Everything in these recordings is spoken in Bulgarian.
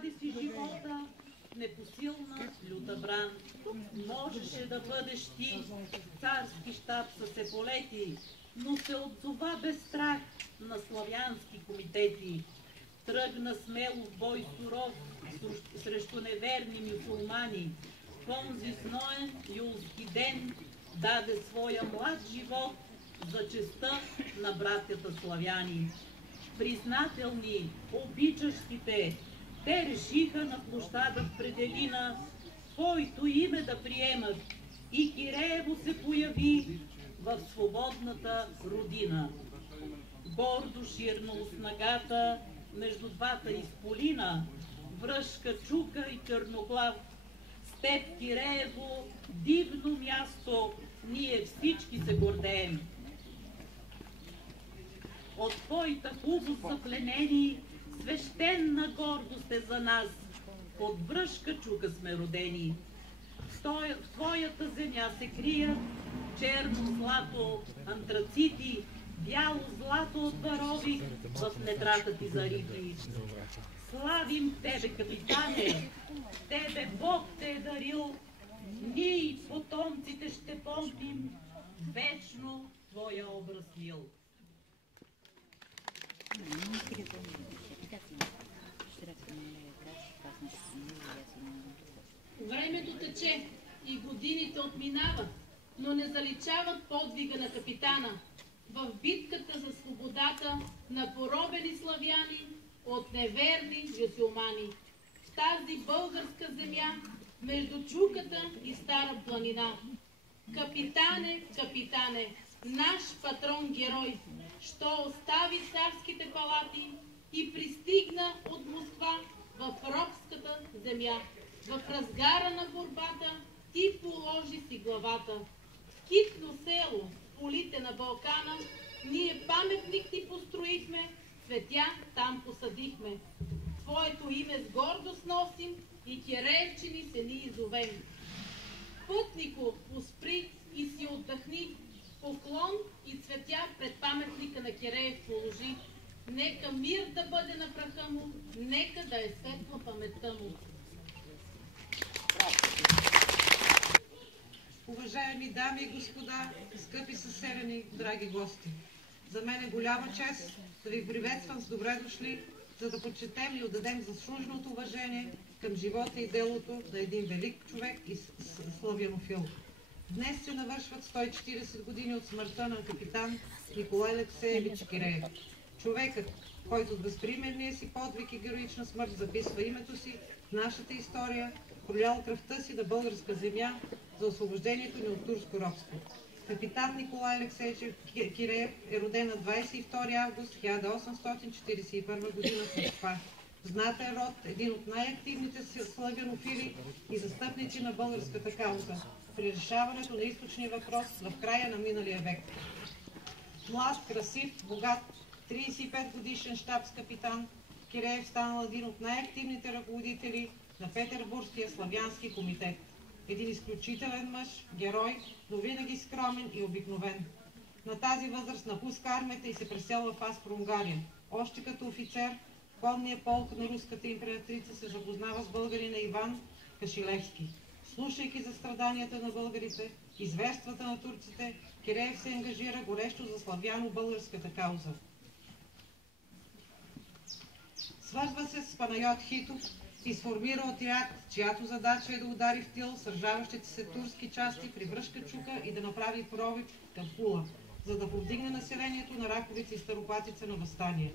даде си живота, непосилна люта бран. Можеше да бъдеш ти, царски щаб с еполети, но се отзова без страх на славянски комитети. Тръгна смело в бой суров срещу неверни мюсюлмани. В онзи сноен юлски ден даде своя млад живот за честта на братята славяни. Признателни, обичащите, те решиха на площада в Пределина своето име да приемат и Киреево се появи в свободната родина. Гордо ширнал снагата между двата изполина, Връшка, Чука и Черноглав. С теб, Киреево, дивно място, ние всички се гордеем. От твоята хубост са пленени, свещена гордост е за нас. От Връшка Чука сме родени. В твоята земя се крият черно злато, антрацити, бяло злато от варовик в недрата ти зарити. Славим тебе, капитане, тебе Бог те е дарил, ние потомците ще помним вечно твоя образ мил. Времето тече и годините отминават, но не заличават подвига на капитана в битката за свободата на поробени славяни от неверни мюсюлмани. В тази българска земя, между Чуката и Стара планина. Капитане, капитане, наш патрон-герой, що остави царските палати и пристигна от Москва в робската земя. В разгара на борбата ти положи си главата. В Китно село, в полите на Балкана, ние паметник ти построихме, цветя там посадихме. Твоето име с гордост носим и киреевчини се ни изовем. Пътнико, поспри и си отдъхни, поклон и цветя пред паметника на Киреев положи. Нека мир да бъде на праха му, нека да е светла паметта му. Уважаеми дами и господа, скъпи съселяни, драги гости! За мен е голяма чест да ви приветствам с добре дошли, за да почетем и отдадем заслуженото уважение към живота и делото на един велик човек и славянофил. Днес се навършват 140 години от смъртта на капитан Николай Алексеевич Киреев. Човекът, който с безпримерния си подвиг и героична смърт записва името си в нашата история, пролял кръвта си на българска земя за освобождението ни от турско робство. Капитан Николай Алексеевич Киреев е роден на 22 август 1841 година в Москва. Знатен род, един от най-активните славянофили и застъпници на българската кауза при решаването на източния въпрос в края на миналия век. Млад, красив, богат, 35 годишен щабс-капитан, Киреев станал един от най-активните ръководители на Петербургския славянски комитет. Един изключителен мъж, герой, но винаги скромен и обикновен. На тази възраст напуска армията и се преселва в Австро-Унгария. Още като офицер, конния полк на руската императрица се запознава с българина Иван Кашилевски. Слушайки за страданията на българите и зверствата на турците, Киреев се ангажира горещо за славяно-българската кауза. Свързва се с Панайот Хитов и сформира отряд, чиято задача е да удари в тил сражаващите се турски части при Връшка Чука и да направи пробив към Кула, за да повдигне населението на Раковица и Старопатица на въстание.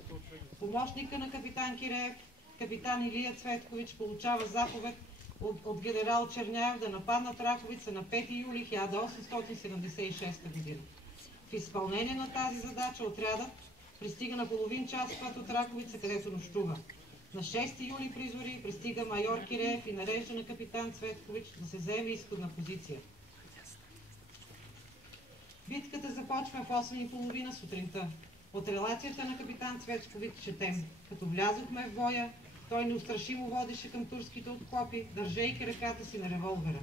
Помощника на капитан Киреев, капитан Илия Цветкович, получава заповед от генерал Черняев да нападнат Раковица на 5 юли 1876 година. В изпълнение на тази задача отрядът пристига на половин час път от Раковица, където нощува. На 6 юли при зори пристига майор Киреев и нарежда на капитан Цветкович да се заеме изходна позиция. Битката започва в 8:30 сутринта. От релацията на капитан Цветкович четем: като влязохме в боя, той неустрашимо водеше към турските окопи, държейки ръката си на револвера,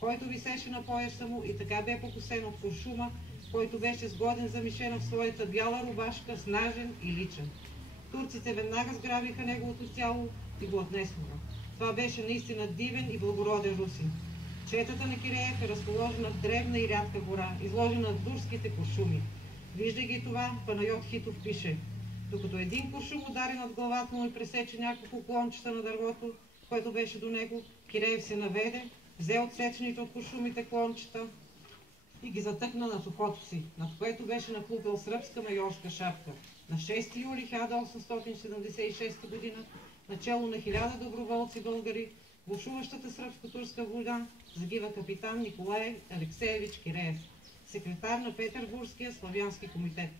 който висеше на пояса му и така бе покосен от куршума, който беше сгоден за мишена в своята бяла рубашка, снажен и личен. турците веднага сграбиха неговото тяло и го отнесоха. Това беше наистина дивен и благороден русин. Четата на Киреев е разположена в древна и рядка гора, изложена в дурските куршуми. Виждайки това, Панайот Хитов пише: докато един куршум удари над главата му и пресече няколко клончета на дървото, което беше до него, Киреев се наведе, взе отсечените от куршумите клончета и ги затъкна над ухото си, над което беше нахлупил сръбска майорска шапка. На 6 юли 1876 година, начело на 1000 доброволци българи, в бушуващата сръбско-турска война загива капитан Николай Алексеевич Киреев, секретар на Петербургския славянски комитет.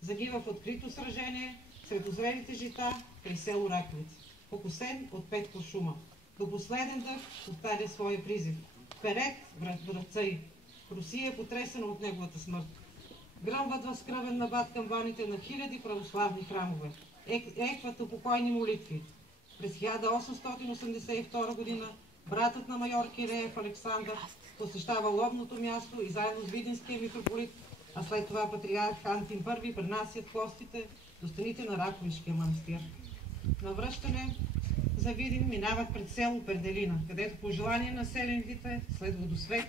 Загива в открито сражение сред озрелите жита край село Раковиц, покосен от 5 куршума. До последен дъх повтаря своя призив: вперед, братцай! Русия е потресена от неговата смърт. Гръмват в скръвен набат камбаните на хиляди православни храмове. Екват упокойни молитви. През 1882 година братът на майор Киреев Александър посещава лобното място и заедно с видинския митрополит, а след това патриарх Антим I пренасят костите до стените на Раковишкия манастир. На връщане за Видин минават пред село Перделина, където по желание на населените след водосвет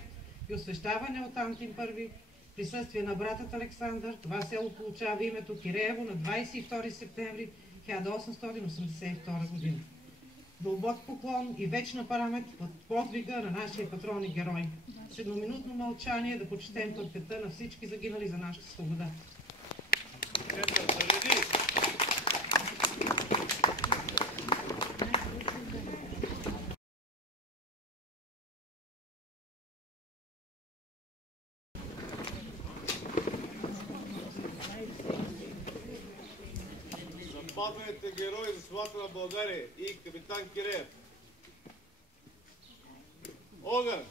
и освещаване от Антим I, присъствие на братът Александър, това село получава името Киреево на 22 септември 1882 година. Дълбок поклон и вечна памет под подвига на нашия патрон и герой. С едноминутно мълчание да почетем пътята на всички загинали за нашата свобода. Падналите герои за свободата на България и капитан Киреев. Огън!